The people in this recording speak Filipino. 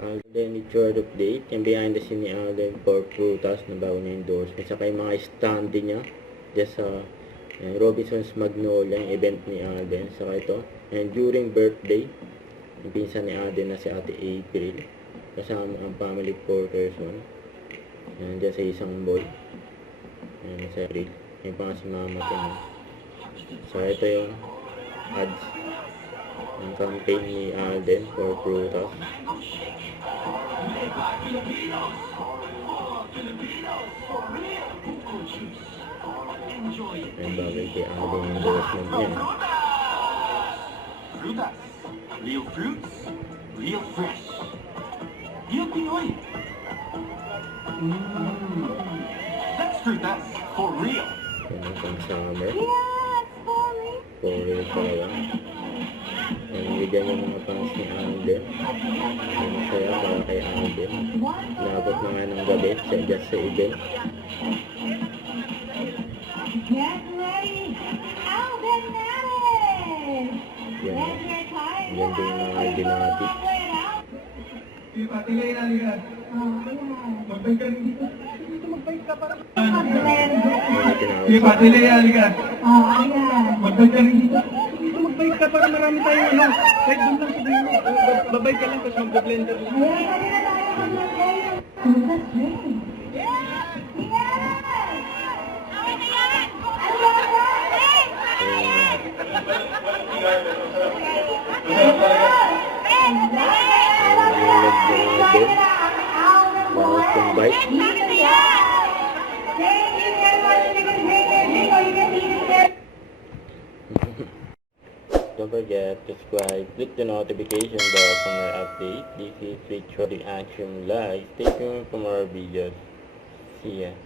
Alden short update, yung behind the scene ni Alden for Prutas na bago niya endorsement, saka yung mga stand niya dyan sa Robinson's Magnolia, yung event ni Alden, saka ito, and during birthday, yung pinsan ni Alden na si Ate April, kasama ang family 4 person, yan dyan sa isang boy, yan sa April, yung pang si Mama Tin. So ito yung ads ng campaign ni Alden for Prutas. Ang bagay kay Alden yung endorsement niya. Prutas, real fruits, real fresh. Real Pinoy. That's Prutas for real. Yan ang pang summer. Yes, For real talaga. Yan, bigyan yung mga fans ni Alden. Ang masaya para kay Alden. Labot na nga ng gabi just sa event. Get ready! Alden Natin! Yan. Get your time! Yan din yung mga dinati. Patilay na nila. Magbay ka rin dito. Dito magbay ka para. Patilay na nila. Magbay ka rin dito. Dito magbay ka para marami tayong ano. Kahit doon lang sa dulo. Babay ka lang tapos mag-blender lang. Bawat kong bike. Don't forget to subscribe, click the notification bell for more updates. This is Rich for the Action Live. Stay tuned for more videos. See ya.